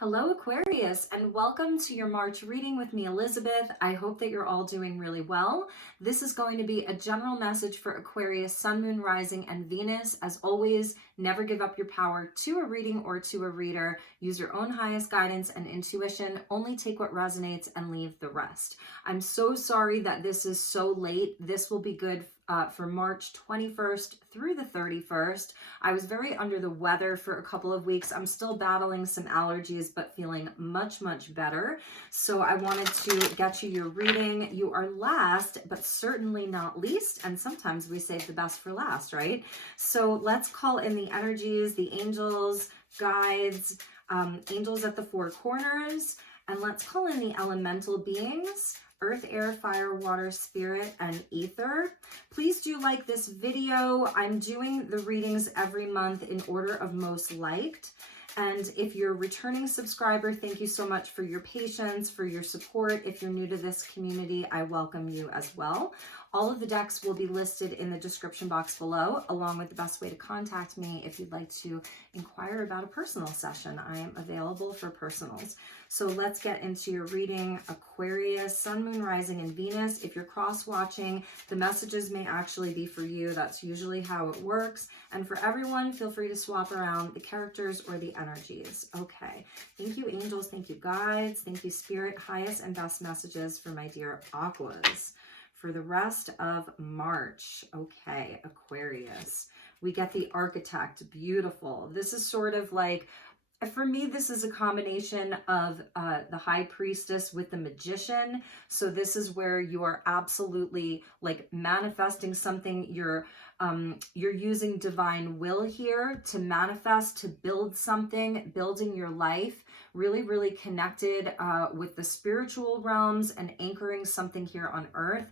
Hello, Aquarius, and welcome to your March reading with me, Elizabeth. I hope that you're all doing really well. This is going to be a general message for Aquarius, Sun, Moon, Rising, and Venus. As always, never give up your power to a reading or to a reader. Use your own highest guidance and intuition. Only take what resonates and leave the rest. I'm so sorry that this is so late. This will be good for March 21st through the 31st. I was very under the weather for a couple of weeks. I'm still battling some allergies, but feeling much, much better. So I wanted to get you your reading. You are last, but certainly not least. And sometimes we save the best for last, right? So let's call in the energies, the angels, guides, angels at the four corners, and let's call in the elemental beings. Earth, air, fire, water, spirit, and ether. Please do like this video. I'm doing the readings every month in order of most liked. And if you're a returning subscriber, thank you so much for your patience, for your support. If you're new to this community, I welcome you as well. All of the decks will be listed in the description box below, along with the best way to contact me if you'd like to inquire about a personal session. I am available for personals. So let's get into your reading. Aquarius, Sun, Moon, Rising, and Venus. If you're cross-watching, the messages may actually be for you. That's usually how it works. And for everyone, feel free to swap around the characters or the energies. Okay. Thank you, angels. Thank you, guides. Thank you, spirit. Highest and best messages for my dear Aquas. For the rest of March. Okay, Aquarius. We get the Architect. Beautiful. This is sort of like, for me, this is a combination of the High Priestess with the Magician. So this is where you are absolutely like manifesting something. You're using divine will here to manifest, to build something, building your life, really, really connected with the spiritual realms and anchoring something here on earth.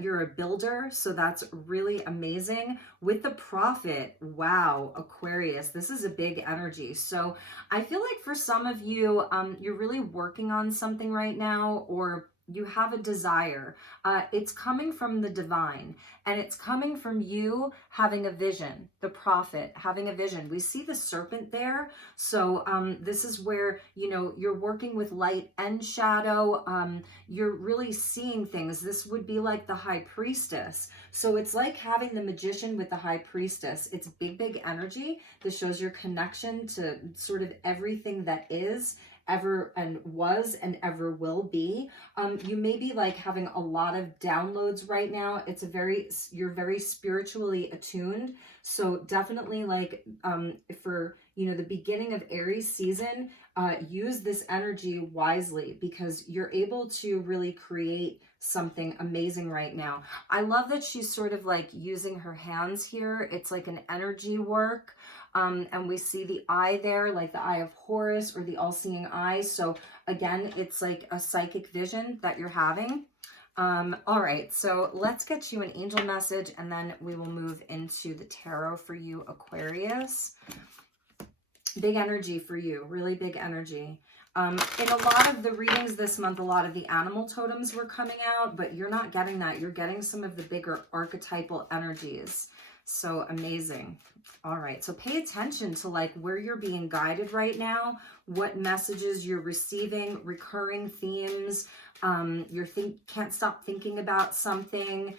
You're a builder, so that's really amazing. With the Prophet, wow, Aquarius, this is a big energy. So I feel like for some of you, you're really working on something right now, or you have a desire. It's coming from the divine, and it's coming from you having a vision, the Prophet having a vision. We see the serpent there. So this is where, you know, you're working with light and shadow. You're really seeing things. This would be like the High Priestess. So it's like having the Magician with the High Priestess. It's big, big energy. This shows your connection to sort of everything that is, ever and was and ever will be. You may be like having a lot of downloads right now. It's you're very spiritually attuned. So definitely like for, you know, the beginning of Aries season, use this energy wisely, because you're able to really create something amazing right now. I love that she's sort of like using her hands here. It's like an energy work. And we see the eye there, like the eye of Horus or the all-seeing eye. So again, it's like a psychic vision that you're having. All right, so let's get you an angel message, and then we will move into the tarot for you, Aquarius. Big energy for you, really big energy. In a lot of the readings this month, a lot of the animal totems were coming out, but you're not getting that. You're getting some of the bigger archetypal energies. So amazing. All right, so pay attention to like where you're being guided right now, what messages you're receiving, recurring themes. Can't stop thinking about something.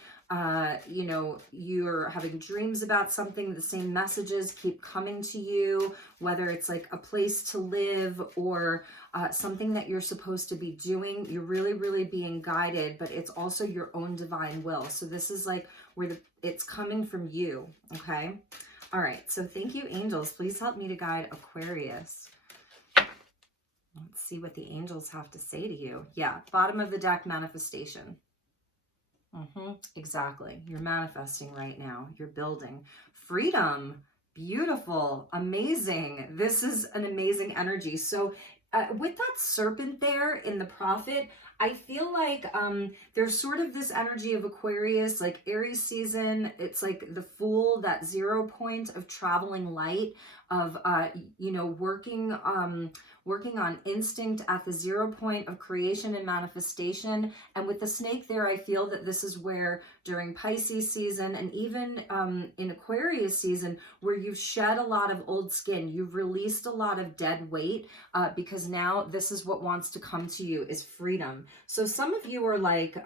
You know, you're having dreams about something. The same messages keep coming to you, whether it's like a place to live or something that you're supposed to be doing. You're really, really being guided, but it's also your own divine will. So this is like where it's coming from you. Okay. All right. So thank you, angels. Please help me to guide Aquarius. Let's see what the angels have to say to you. Yeah. Bottom of the deck, manifestation. Exactly. You're manifesting right now. You're building. Freedom. Beautiful. Amazing. This is an amazing energy. So with that serpent there in the Prophet, I feel like there's sort of this energy of Aquarius, like Aries season. It's like the Fool, that 0 point of traveling light, of you know, working on instinct at the 0 point of creation and manifestation. And with the snake there, I feel that this is where during Pisces season, and even in Aquarius season, where you've shed a lot of old skin, you've released a lot of dead weight, because now this is what wants to come to you, is freedom. So some of you are like,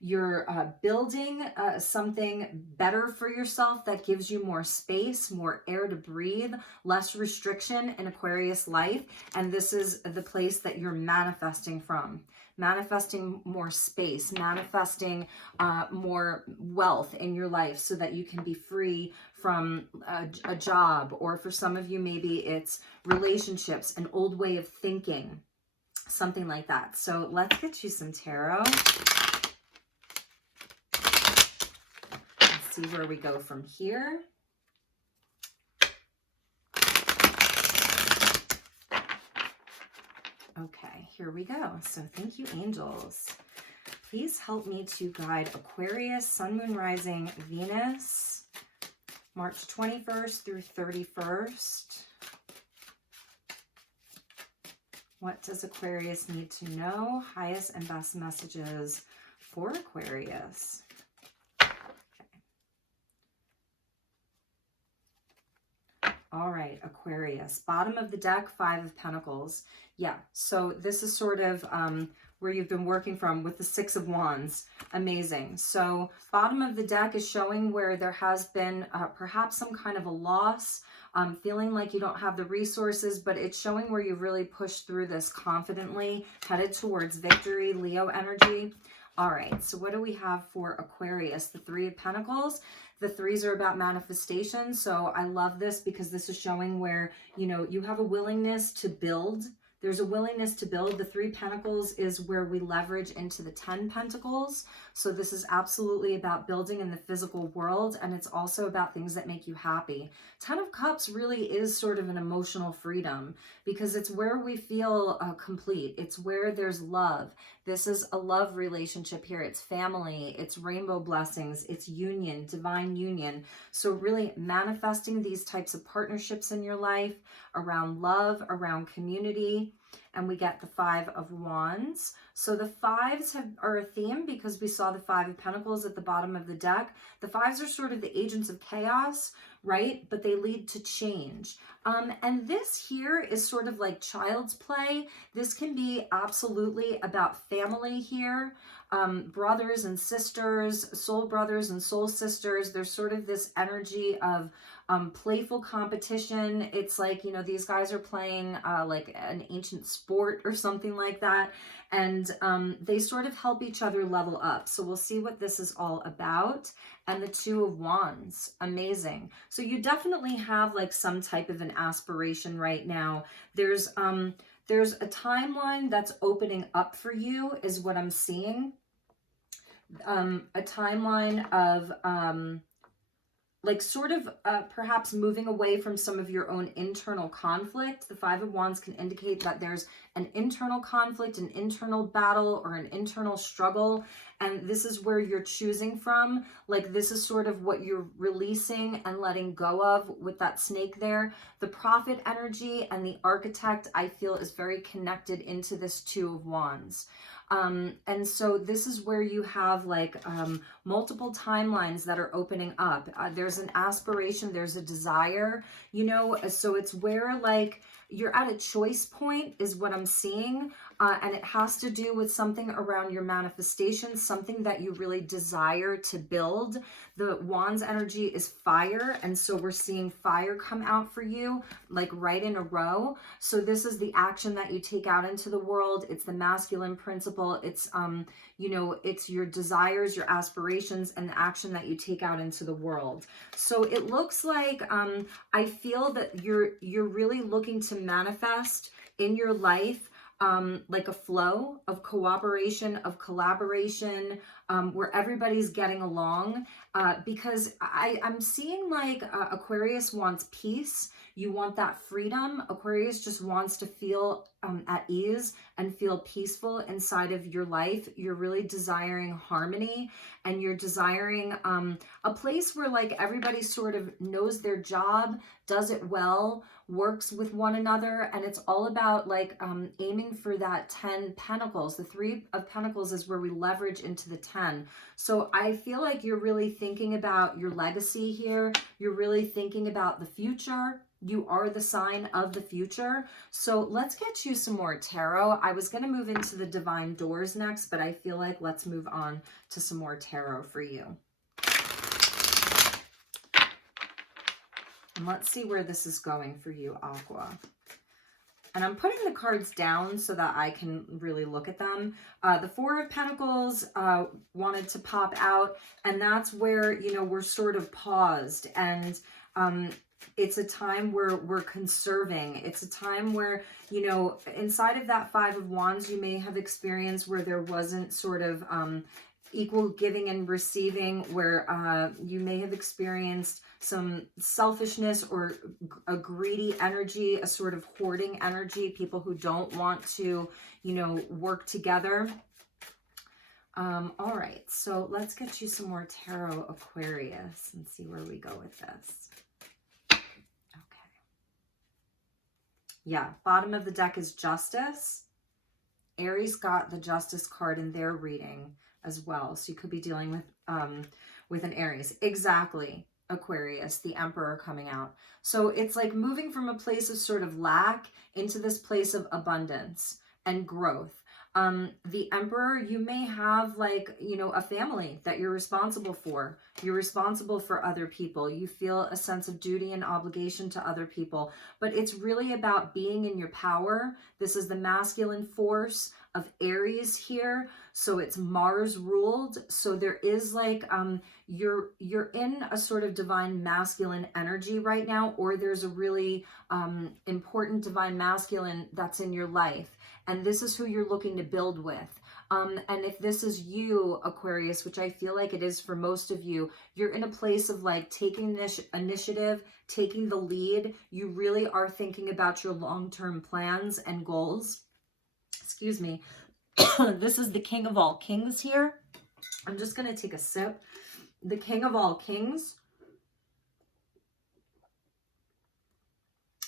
you're building something better for yourself that gives you more space, more air to breathe, less restriction in Aquarius life. And this is the place that you're manifesting from. Manifesting more space, manifesting more wealth in your life so that you can be free from a job, or for some of you, maybe it's relationships, an old way of thinking, something like that. So let's get you some tarot. Let's see where we go from here. Okay, here we go. So thank you, angels. Please help me to guide Aquarius, Sun, Moon, Rising, Venus, March 21st through 31st. What does Aquarius need to know? Highest and best messages for Aquarius. Okay. All right, Aquarius. Bottom of the deck, 5 of Pentacles. Yeah, so this is sort of where you've been working from with the 6 of Wands. Amazing. So bottom of the deck is showing where there has been perhaps some kind of a loss, feeling like you don't have the resources, but it's showing where you've really pushed through this confidently, headed towards victory, Leo energy. All right, so what do we have for Aquarius? The 3 of Pentacles. The 3s are about manifestation. So I love this because this is showing where, you know, you have a willingness to build. There's a willingness to build. The 3 Pentacles is where we leverage into the 10 Pentacles. So this is absolutely about building in the physical world, and it's also about things that make you happy. 10 of Cups really is sort of an emotional freedom, because it's where we feel complete. It's where there's love. This is a love relationship here. It's family, it's rainbow blessings, it's union, divine union. So really manifesting these types of partnerships in your life around love, around community. And we get the 5 of Wands. So the 5s are a theme because we saw the 5 of Pentacles at the bottom of the deck. The 5s are sort of the agents of chaos, right? But they lead to change. And this here is sort of like child's play. This can be absolutely about family here. Brothers and sisters, soul brothers and soul sisters. There's sort of this energy of playful competition. It's like, you know, these guys are playing like an ancient sport or something like that. And they sort of help each other level up. So we'll see what this is all about. And the 2 of Wands. Amazing. So you definitely have like some type of an aspiration right now. There's a timeline that's opening up for you is what I'm seeing. A timeline of like sort of perhaps moving away from some of your own internal conflict. The 5 of Wands can indicate that there's an internal conflict, an internal battle, or an internal struggle. And this is where you're choosing from. Like this is sort of what you're releasing and letting go of with that snake there. The Prophet energy and the Architect, I feel, is very connected into this 2 of Wands. And so this is where you have like multiple timelines that are opening up. There's an aspiration, there's a desire, you know, so it's where like you're at a choice point is what I'm seeing. And it has to do with something around your manifestation, something that you really desire to build. The Wands energy is fire. And so we're seeing fire come out for you, like right in a row. So this is the action that you take out into the world. It's the masculine principle. It's, you know, it's your desires, your aspirations, and the action that you take out into the world. So it looks like, I feel that you're really looking to manifest in your life like a flow of cooperation, of collaboration, where everybody's getting along, because I'm seeing like Aquarius wants peace. You want that freedom. Aquarius just wants to feel at ease and feel peaceful inside of your life. You're really desiring harmony, and you're desiring a place where like everybody sort of knows their job, does it well, works with one another, and it's all about like aiming for that 10 pentacles. The 3 of Pentacles is where we leverage into the 10. So I feel like you're really thinking about your legacy here. You're really thinking about the future. You are the sign of the future. So let's get you some more tarot. I was going to move into the divine doors next, but I feel like let's move on to some more tarot for you. And let's see where this is going for you, Aqua. And I'm putting the cards down so that I can really look at them. The 4 of Pentacles wanted to pop out, and that's where, you know, we're sort of paused, and it's a time where we're conserving. It's a time where, you know, inside of that 5 of Wands, you may have experienced where there wasn't sort of equal giving and receiving, where you may have experienced some selfishness or a greedy energy, a sort of hoarding energy, people who don't want to, you know, work together. All right, so let's get you some more tarot, Aquarius, and see where we go with this. Okay. Yeah, bottom of the deck is Justice. Aries got the Justice card in their reading as well, so you could be dealing with an Aries. Exactly, Aquarius, the Emperor coming out. So it's like moving from a place of sort of lack into this place of abundance and growth. The Emperor, you may have like, you know, a family that you're responsible for. You're responsible for other people. You feel a sense of duty and obligation to other people, but it's really about being in your power. This is the masculine force of Aries here. So it's Mars ruled. So there is like, you're in a sort of divine masculine energy right now, or there's a really important divine masculine that's in your life. And this is who you're looking to build with. And if this is you, Aquarius, which I feel like it is for most of you, you're in a place of like taking initiative, taking the lead. You really are thinking about your long-term plans and goals. Excuse me. This is the King of all Kings here. I'm just going to take a sip. The King of all Kings.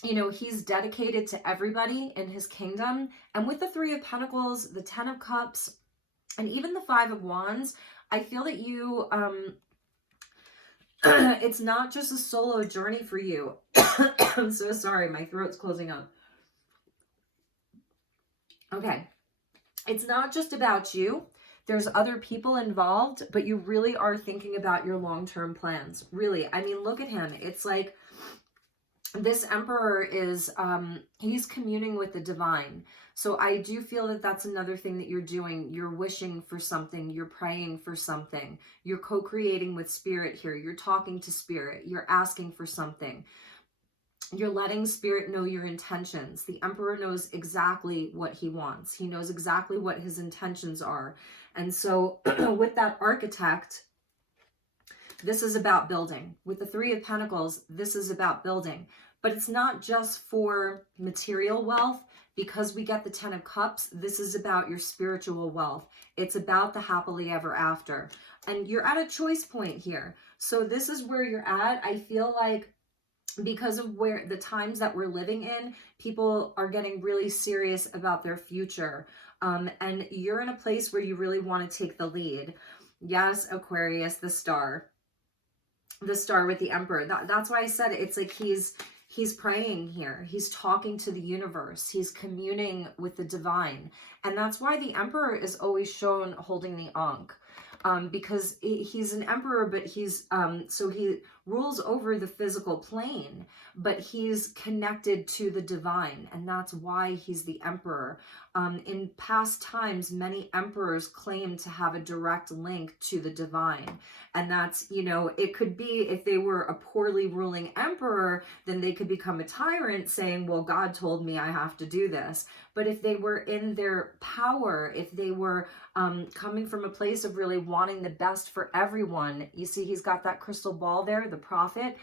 You know, he's dedicated to everybody in his kingdom. And with the 3 of Pentacles, the 10 of Cups, and even the 5 of Wands, I feel that you, it's not just a solo journey for you. I'm so sorry, my throat's closing up. Okay. It's not just about you. There's other people involved, but you really are thinking about your long-term plans. Really. I mean, look at him. It's like, this Emperor is, he's communing with the divine. So I do feel that that's another thing that you're doing. You're wishing for something. You're praying for something. You're co-creating with Spirit here. You're talking to Spirit. You're asking for something. You're letting Spirit know your intentions. The Emperor knows exactly what he wants. He knows exactly what his intentions are. And so with that Architect, this is about building. With the 3 of Pentacles, this is about building. But it's not just for material wealth. Because we get the 10 of Cups, this is about your spiritual wealth. It's about the happily ever after. And you're at a choice point here. So this is where you're at. I feel like because of where the times that we're living in, people are getting really serious about their future. And you're in a place where you really want to take the lead. Yes, Aquarius, the star with the Emperor. That's why I said it. It's like he's praying here. He's talking to the universe. He's communing with the divine. And that's why the Emperor is always shown holding the Ankh. Because he's an emperor, but he's, so he rules over the physical plane, but he's connected to the divine, and that's why he's the emperor. In past times, many emperors claim to have a direct link to the divine, and that's, you know, it could be if they were a poorly ruling emperor, then they could become a tyrant saying, well, God told me I have to do this. But if they were in their power, if they were coming from a place of really wanting the best for everyone, you see he's got that crystal ball there, the prophet,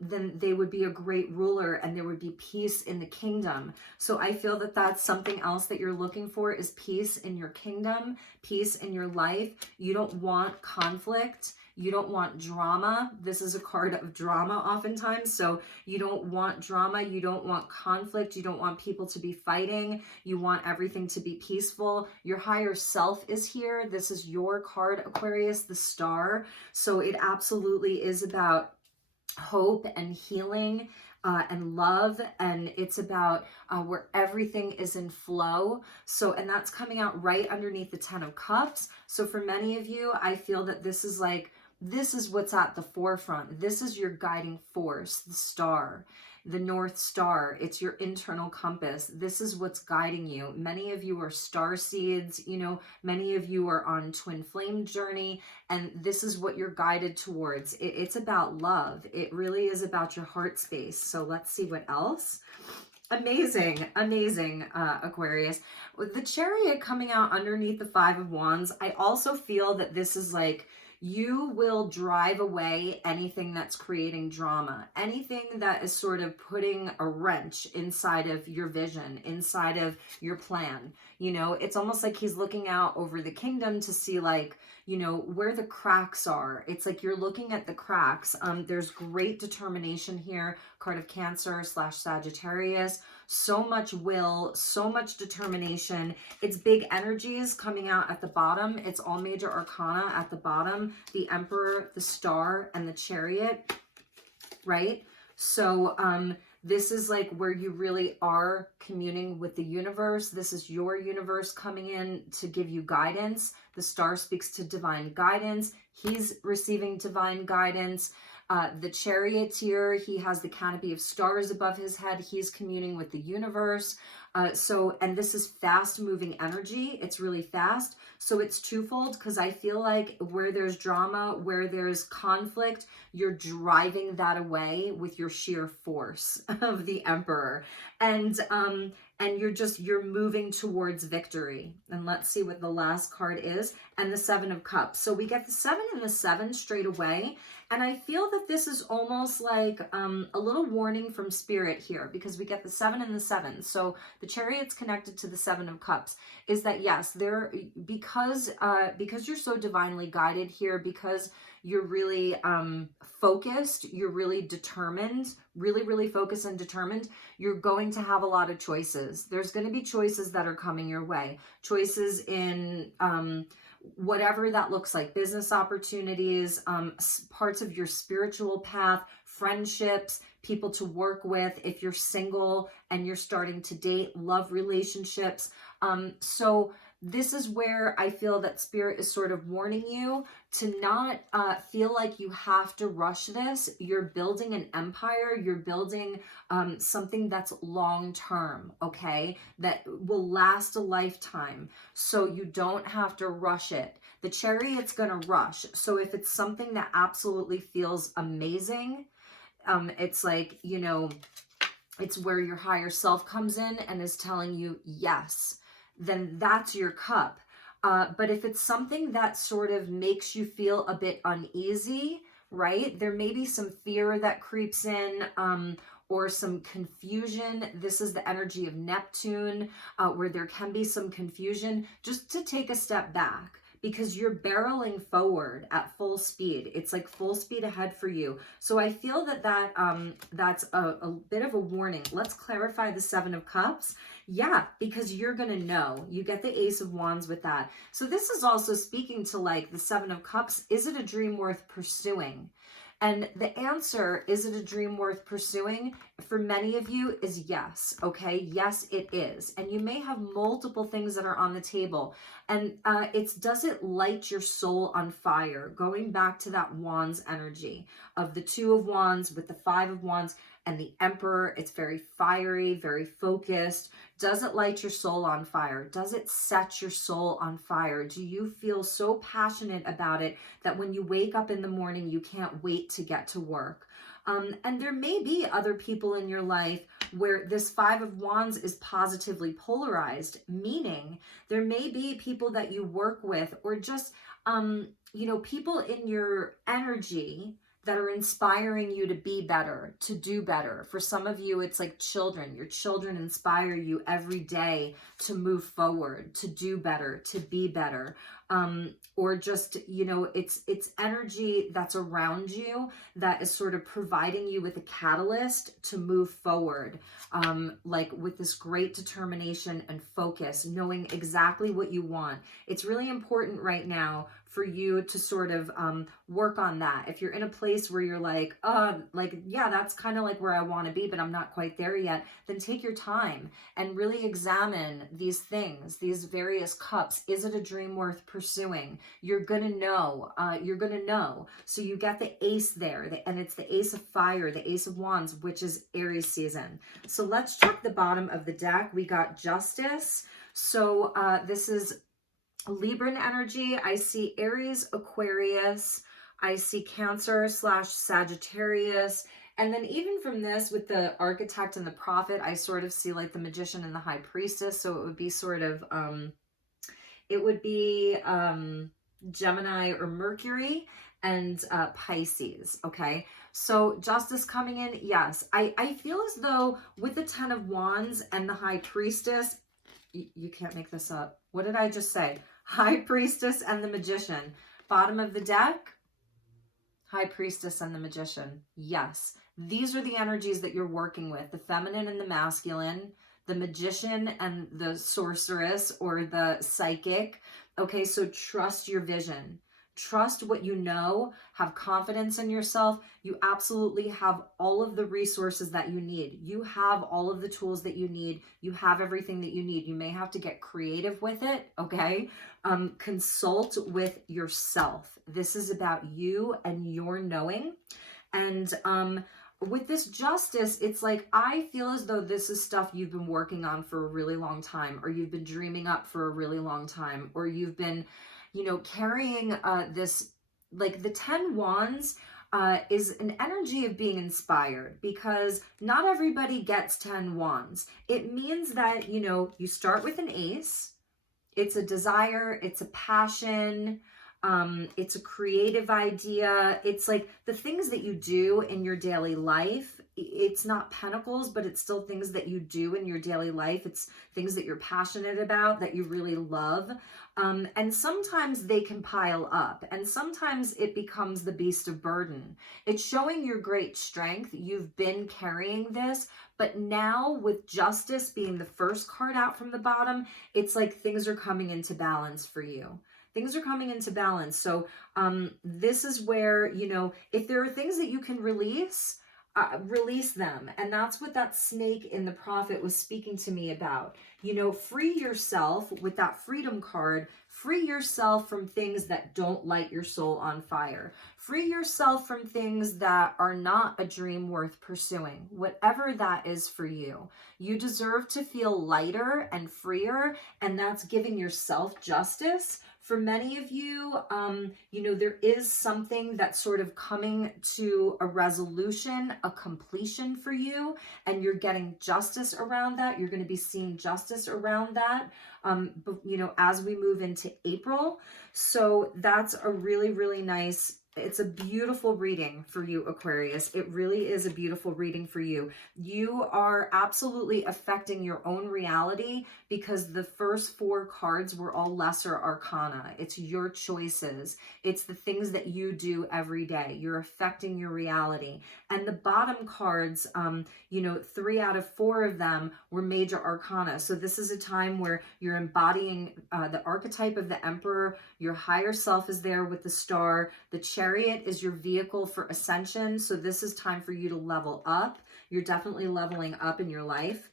then they would be a great ruler and there would be peace in the kingdom. So I feel that that's something else that you're looking for, is peace in your kingdom, peace in your life. You don't want conflict. You don't want drama. This is a card of drama oftentimes. So you don't want drama. You don't want conflict. You don't want people to be fighting. You want everything to be peaceful. Your higher self is here. This is your card, Aquarius, the star. So it absolutely is about hope and healing and love, and it's about where everything is in flow. So, and that's coming out right underneath the 10 of Cups. So for many of you, I feel that this is like, this is what's at the forefront. This is your guiding force, the star, the North Star. It's your internal compass. This is what's guiding you. Many of you are star seeds, you know, many of you are on twin flame journey, and this is what you're guided towards. It's about love. It really is about your heart space. So let's see what else. Amazing, amazing, Aquarius. With the Chariot coming out underneath the 5 of Wands, I also feel that this is like, you will drive away anything that's creating drama, anything that is sort of putting a wrench inside of your vision, inside of your plan. You know, it's almost like he's looking out over the kingdom to see, like, you know, where the cracks are. It's like you're looking at the cracks. There's great determination here, card of Cancer / Sagittarius. So much will, so much determination. It's big energies coming out at the bottom. It's all major arcana at the bottom. The Emperor, the Star, and the Chariot, right? So this is like where you really are communing with the universe. This is your universe coming in to give you guidance. The Star speaks to divine guidance. He's receiving divine guidance. The Charioteer, he has the canopy of stars above his head. He's communing with the universe. And this is fast moving energy. It's really fast. So it's twofold, because I feel like where there's drama, where there's conflict, you're driving that away with your sheer force of the Emperor. And you're moving towards victory. And let's see what the last card is. And the 7 of Cups. So we get the 7 and the 7 straight away. And I feel that this is almost like a little warning from Spirit here, because we get the 7 and the 7. So the Chariot's connected to the 7 of Cups, is that yes, because you're so divinely guided here, because you're really focused, you're really determined, really focused and determined, you're going to have a lot of choices. There's going to be choices that are coming your way. Choices in whatever that looks like, business opportunities, parts of your spiritual path, friendships, people to work with, if you're single and you're starting to date, love relationships. So this is where I feel that Spirit is sort of warning you to not feel like you have to rush this. You're building an empire. You're building something that's long-term, okay? That will last a lifetime. So you don't have to rush it. The Chariot's gonna rush. So if it's something that absolutely feels amazing, it's like, you know, it's where your higher self comes in and is telling you yes, then that's your cup. But if it's something that sort of makes you feel a bit uneasy, right? There may be some fear that creeps in, or some confusion. This is the energy of Neptune, where there can be some confusion. Just to take a step back, because you're barreling forward at full speed. It's like full speed ahead for you. So I feel that that's a bit of a warning. Let's clarify the 7 of Cups. Yeah, because you're going to know. You get the Ace of Wands with that. So this is also speaking to like the 7 of Cups. Is it a dream worth pursuing? And the answer, is it a dream worth pursuing? For many of you is yes, okay? Yes, it is. And you may have multiple things that are on the table. And does it light your soul on fire? Going back to that Wands energy of the 2 of Wands with the 5 of Wands and the Emperor. It's very fiery, very focused. Does it light your soul on fire? Does it set your soul on fire? Do you feel so passionate about it that when you wake up in the morning, you can't wait to get to work? And there may be other people in your life where this 5 of Wands is positively polarized, meaning there may be people that you work with, or just, you know, people in your energy that are inspiring you to be better, to do better. For some of you, it's like children. Your children inspire you every day to move forward, to do better, to be better. Or just, you know, it's energy that's around you that is sort of providing you with a catalyst to move forward, like with this great determination and focus, knowing exactly what you want. It's really important right now for you to sort of work on that. If you're in a place where you're like, yeah, that's kind of like where I want to be, but I'm not quite there yet, then take your time and really examine these things, these various cups. Is it a dream worth pursuing? You're gonna know. So you get the ace there, and it's the ace of fire, the ace of wands, which is Aries season. So let's check the bottom of the deck. We got justice. So this is Libran energy. I see Aries, Aquarius. I see Cancer / Sagittarius. And then even from this, with the Architect and the Prophet, I sort of see like the Magician and the High Priestess. So it would be sort of, Gemini or Mercury and Pisces. Okay. So justice coming in. Yes. I feel as though with the 10 of Wands and the High Priestess, you can't make this up. What did I just say? High Priestess and the Magician. Bottom of the deck, High Priestess and the Magician. Yes, these are the energies that you're working with, the feminine and the masculine, the magician and the sorceress or the psychic. Okay, so trust your vision. Trust what you know, have confidence in yourself. You absolutely have all of the resources that you need. You have all of the tools that you need. You have everything that you need. You may have to get creative with it, okay? Consult with yourself. This is about you and your knowing. And with this justice, it's like, I feel as though this is stuff you've been working on for a really long time, or you've been dreaming up for a really long time, or you've been, you know, carrying this, like the 10 wands is an energy of being inspired, because not everybody gets 10 wands. It means that, you know, you start with an ace. It's a desire, it's a passion, it's a creative idea. It's like the things that you do in your daily life. It's not pentacles, but it's still things that you do in your daily life. It's things that you're passionate about, that you really love. And sometimes they can pile up, and sometimes it becomes the beast of burden. It's showing your great strength. You've been carrying this, but now with justice being the first card out from the bottom, it's like things are coming into balance for you. Things are coming into balance. So this is where, you know, if there are things that you can release, release them. And that's what that snake in the Prophet was speaking to me about. You know, free yourself with that freedom card. Free yourself from things that don't light your soul on fire. Free yourself from things that are not a dream worth pursuing, whatever that is for you. You deserve to feel lighter and freer, and that's giving yourself justice. For many of you, you know, there is something that's sort of coming to a resolution, a completion for you, and you're getting justice around that. You're going to be seeing justice around that, you know, as we move into April. So that's a really, really nice, it's a beautiful reading for you, Aquarius. It really is a beautiful reading for you. You are absolutely affecting your own reality, because the first 4 cards were all lesser arcana. It's your choices. It's the things that you do every day. You're affecting your reality. And the bottom cards, you know, 3 out of 4 of them were major arcana. So this is a time where you're embodying the archetype of the Emperor. Your higher self is there with the star. The Chariot is your vehicle for ascension. So this is time for you to level up. You're definitely leveling up in your life,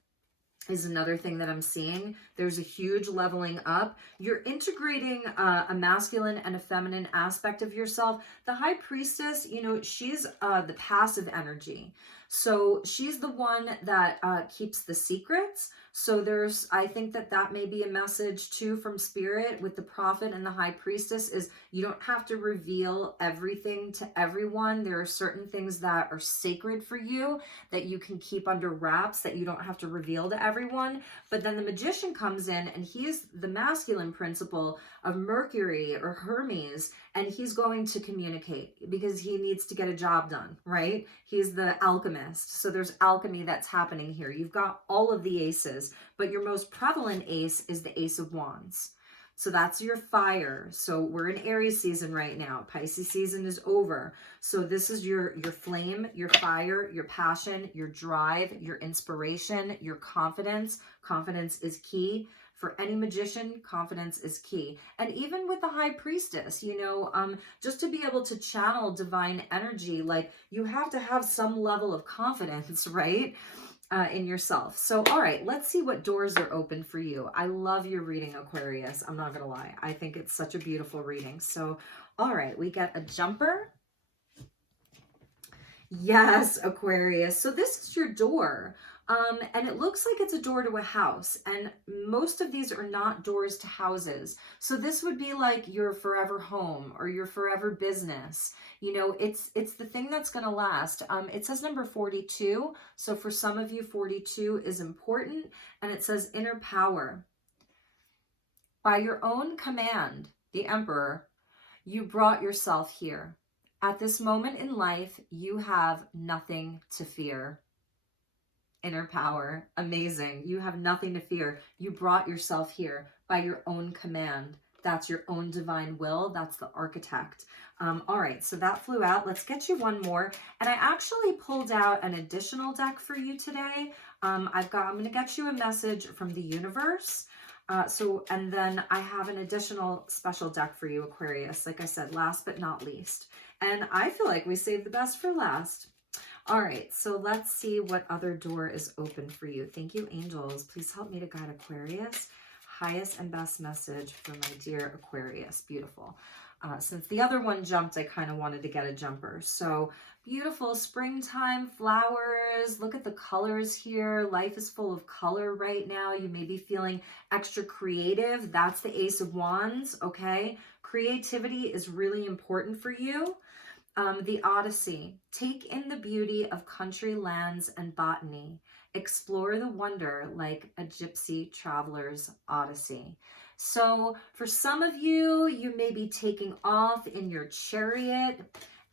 is another thing that I'm seeing. There's a huge leveling up. You're integrating a masculine and a feminine aspect of yourself. The High Priestess, you know, she's the passive energy. So she's the one that keeps the secrets. So I think that may be a message too from Spirit with the Prophet and the High Priestess, is you don't have to reveal everything to everyone. There are certain things that are sacred for you that you can keep under wraps, that you don't have to reveal to everyone. But then the Magician comes in, and he is the masculine principle of Mercury or Hermes. and he's going to communicate because he needs to get a job done, right? He's the alchemist. So there's alchemy that's happening here. You've got all of the aces, but your most prevalent ace is the Ace of Wands. So that's your fire. So we're in Aries season right now. Pisces season is over. So this is your flame, your fire, your passion, your drive, your inspiration, your confidence. Confidence is key. For any magician, confidence is key. And even with the High Priestess, you know, just to be able to channel divine energy, like you have to have some level of confidence, right? In yourself. So, all right, let's see what doors are open for you. I love your reading, Aquarius. I'm not going to lie. I think it's such a beautiful reading. So, all right, we get a jumper. Yes, Aquarius. So this is your door. And it looks like it's a door to a house. And most of these are not doors to houses. So this would be like your forever home or your forever business. You know, it's the thing that's going to last. It says number 42. So for some of you, 42 is important. And it says inner power. By your own command, the Emperor, you brought yourself here. At this moment in life, you have nothing to fear. Inner power. Amazing. You have nothing to fear. You brought yourself here by your own command. That's your own divine will. That's the architect. All right, so that flew out. Let's get you one more. And I actually pulled out an additional deck for you today. I'm going to get you a message from the universe. And then I have an additional special deck for you, Aquarius. Like I said, last but not least. And I feel like we saved the best for last. All right, so let's see what other door is open for you. Thank you, angels. Please help me to guide Aquarius. Highest and best message for my dear Aquarius. Beautiful. Since the other one jumped, I kind of wanted to get a jumper. So beautiful springtime flowers. Look at the colors here. Life is full of color right now. You may be feeling extra creative. That's the Ace of Wands, okay? Creativity is really important for you. The Odyssey. Take in the beauty of country lands and botany. Explore the wonder like a gypsy traveler's odyssey. So for some of you, you may be taking off in your chariot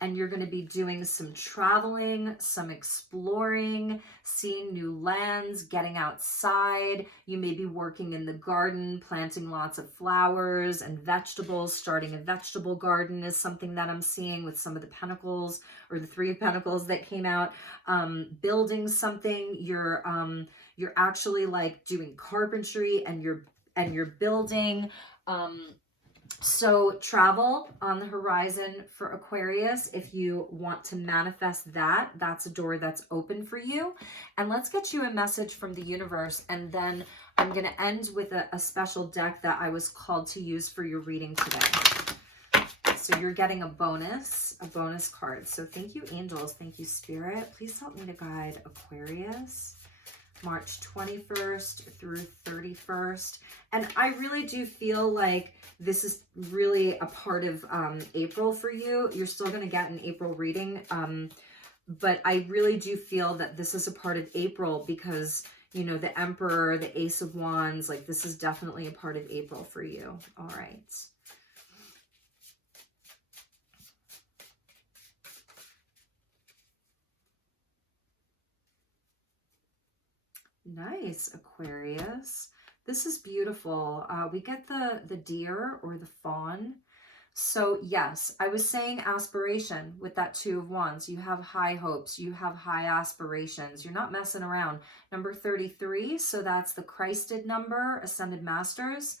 and you're going to be doing some traveling, some exploring, seeing new lands, getting outside. You may be working in the garden, planting lots of flowers and vegetables. Starting a vegetable garden is something that I'm seeing with some of the pentacles or the Three of Pentacles that came out. Building something, you're actually like doing carpentry and you're building. So travel on the horizon for Aquarius. If you want to manifest that, that's a door that's open for you. And let's get you a message from the universe. And then I'm going to end with a special deck that I was called to use for your reading today. So you're getting a bonus card. So thank you, angels. Thank you, spirit. Please help me to guide Aquarius. March 21st through 31st. And I really do feel like this is really a part of April for you. You're still going to get an April reading. But I really do feel that this is a part of April because, you know, the Emperor, the Ace of Wands, like this is definitely a part of April for you. All right. Nice, Aquarius. This is beautiful. We get the deer or the fawn. So yes, I was saying aspiration with that Two of Wands. You have high hopes. You have high aspirations. You're not messing around. Number 33, so that's the Christed number, Ascended Masters.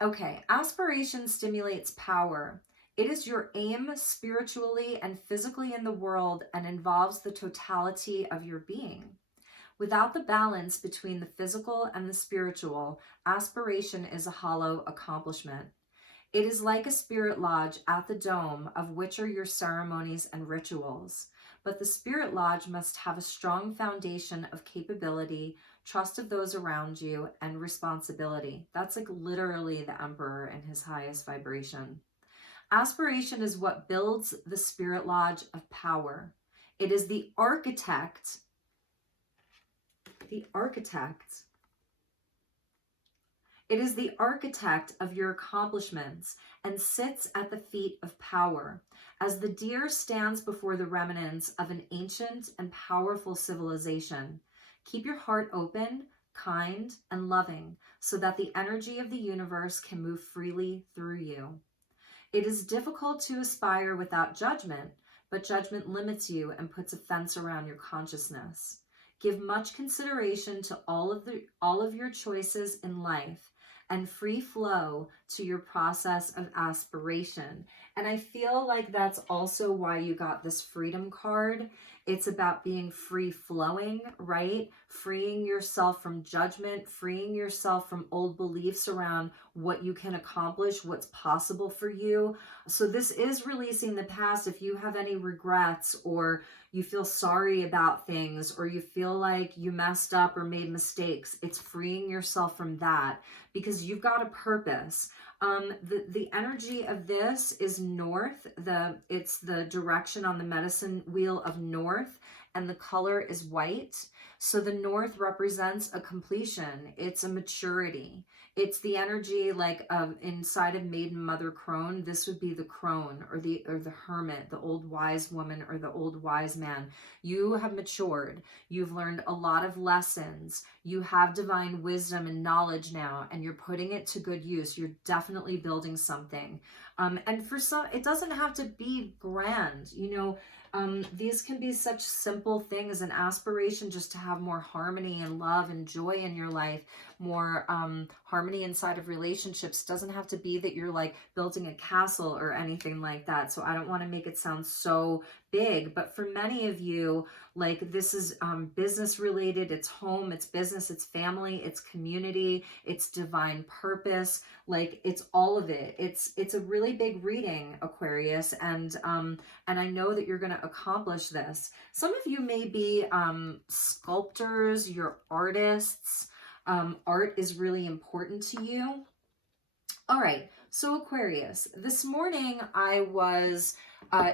Okay, aspiration stimulates power. It is your aim spiritually and physically in the world and involves the totality of your being. Without the balance between the physical and the spiritual, aspiration is a hollow accomplishment. It is like a spirit lodge at the dome, of which are your ceremonies and rituals. But the spirit lodge must have a strong foundation of capability, trust of those around you, and responsibility. That's like literally the Emperor in his highest vibration. Aspiration is what builds the spirit lodge of power. It is the architect. The architect It is the architect of your accomplishments and sits at the feet of power, as the deer stands before the remnants of an ancient and powerful civilization. Keep your heart open, kind, and loving, so that the energy of the universe can move freely through you. It is difficult to aspire without judgment, but judgment limits you and puts a fence around your consciousness. Give much consideration to all of your choices in life and free flow to your process of aspiration. And I feel like that's also why you got this freedom card. It's about being free flowing, right? Freeing yourself from judgment, freeing yourself from old beliefs around what you can accomplish, what's possible for you. So this is releasing the past. If you have any regrets, or you feel sorry about things, or you feel like you messed up or made mistakes, it's freeing yourself from that, because you've got a purpose. The energy of this is north. It's the direction on the medicine wheel of north, and the color is white. So the north represents a completion. It's a maturity. It's the energy like of inside of Maiden Mother Crone. This would be the crone, or the hermit, the old wise woman, or the old wise man. You have matured. You've learned a lot of lessons. You have divine wisdom and knowledge now, and you're putting it to good use. You're definitely building something. And for some, it doesn't have to be grand, you know. These can be such simple things, an aspiration just to have more harmony and love and joy in your life, more harmony inside of relationships. Doesn't have to be that you're like building a castle or anything like that. So I don't want to make it sound so big, but for many of you, like this is business related. It's home, it's business, it's family, it's community, it's divine purpose. Like it's all of it. It's a really big reading, Aquarius, and I know that you're going to accomplish this. Some of you may be sculptors, you're artists. Art is really important to you. All right, so Aquarius, this morning I was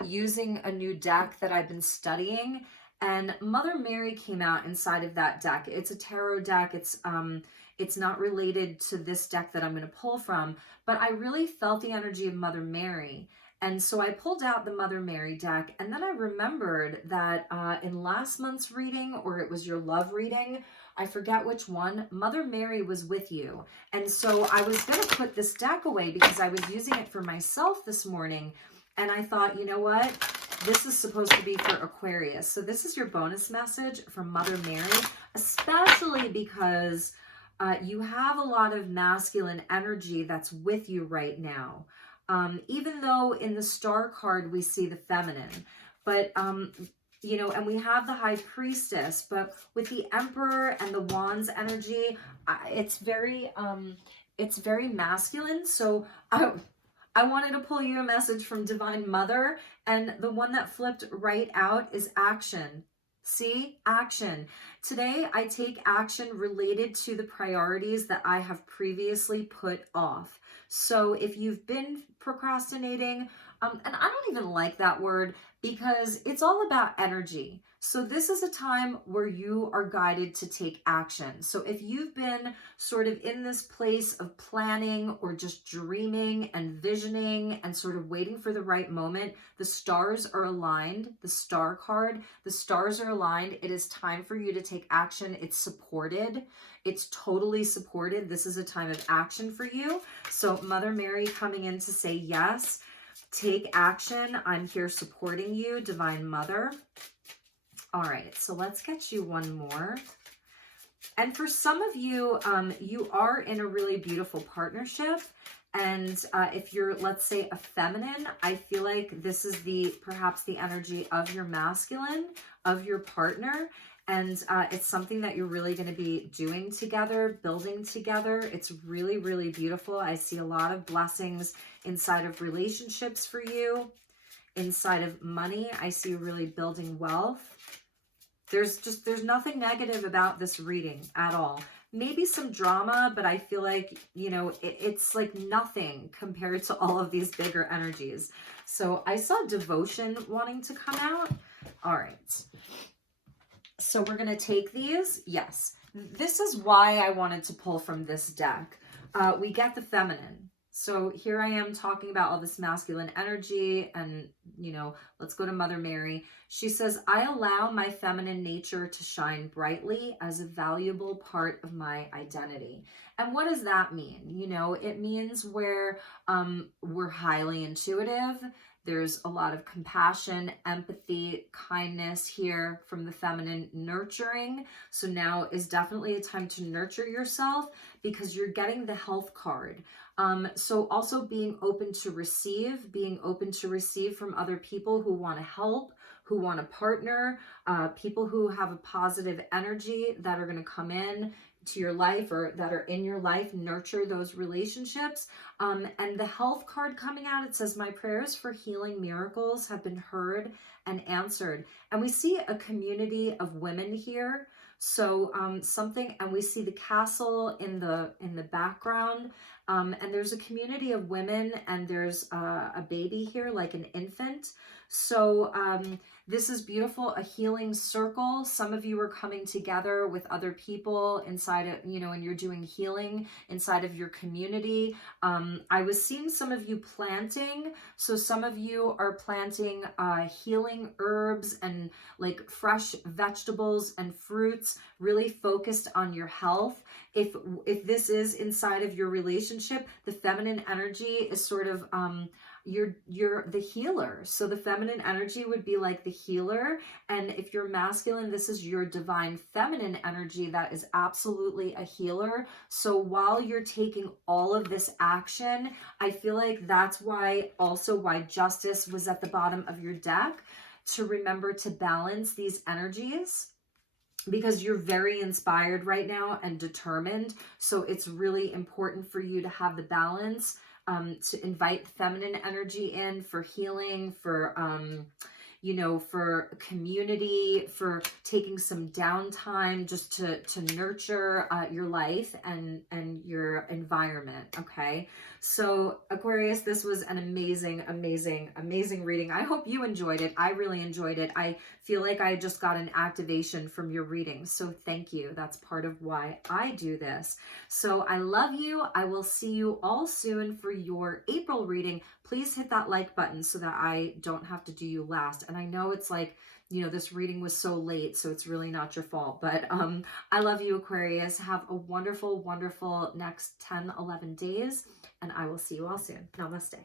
using a new deck that I've been studying, and Mother Mary came out inside of that deck. It's a tarot deck. It's not related to this deck that I'm going to pull from, but I really felt the energy of Mother Mary. And so I pulled out the Mother Mary deck, and then I remembered that in last month's reading, or it was your love reading, I forget which one, Mother Mary was with you. And so I was going to put this deck away because I was using it for myself this morning. And I thought, you know what? This is supposed to be for Aquarius. So this is your bonus message from Mother Mary, especially because you have a lot of masculine energy that's with you right now. Even though in the star card we see the feminine, but you know, and we have the High Priestess, but with the Emperor and the Wands energy, it's very masculine. So I wanted to pull you a message from Divine Mother, and the one that flipped right out is action. See, action. Today, I take action related to the priorities that I have previously put off. So if you've been procrastinating, and I don't even like that word because it's all about energy. So this is a time where you are guided to take action. So if you've been sort of in this place of planning or just dreaming and visioning and sort of waiting for the right moment, the stars are aligned. The star card, the stars are aligned. It is time for you to take action. It's supported. It's totally supported. This is a time of action for you. So Mother Mary coming in to say, yes, take action. I'm here supporting you, Divine Mother. All right, so let's get you one more. And for some of you, you are in a really beautiful partnership. And if you're, let's say, a feminine, I feel like this is perhaps the energy of your masculine, of your partner. And it's something that you're really going to be doing together, building together. It's really, really beautiful. I see a lot of blessings inside of relationships for you. Inside of money, I see really building wealth. There's nothing negative about this reading at all. Maybe some drama, but I feel like, you know, it's like nothing compared to all of these bigger energies. So I saw devotion wanting to come out. All right. So we're going to take these. Yes. This is why I wanted to pull from this deck. We get the feminine. So here I am talking about all this masculine energy, and, you know, let's go to Mother Mary. She says, I allow my feminine nature to shine brightly as a valuable part of my identity. And what does that mean? You know, it means we're highly intuitive. There's a lot of compassion, empathy, kindness here from the feminine, nurturing. So now is definitely a time to nurture yourself because you're getting the health card. So also being open to receive from other people who want to help, who want to partner, people who have a positive energy that are going to come in to your life or that are in your life, nurture those relationships. And the health card coming out, it says, my prayers for healing miracles have been heard and answered. And we see a community of women here. So and we see the castle in the background, and there's a community of women, and there's a baby here, like an infant. So this is beautiful, a healing circle. Some of you are coming together with other people inside of, you know, and you're doing healing inside of your community. I was seeing some of you planting. So some of you are planting healing herbs and like fresh vegetables and fruits, really focused on your health. If this is inside of your relationship, the feminine energy is sort of you're the healer. So the feminine energy would be like the healer. And if you're masculine, this is your divine feminine energy that is absolutely a healer. So while you're taking all of this action, I feel like that's why justice was at the bottom of your deck, to remember to balance these energies, because you're very inspired right now and determined. So it's really important for you to have the balance, to invite feminine energy in for healing, for, you know, for community, for taking some downtime just to nurture your life and your environment. Okay. So Aquarius, this was an amazing, amazing, amazing reading. I hope you enjoyed it. I really enjoyed it. I feel like I just got an activation from your reading. So thank you. That's part of why I do this. So I love you. I will see you all soon for your April reading. Please hit that like button so that I don't have to do you last. And I know it's like, you know, this reading was so late, so it's really not your fault. But I love you, Aquarius. Have a wonderful, wonderful next 10, 11 days. And I will see you all soon. Namaste.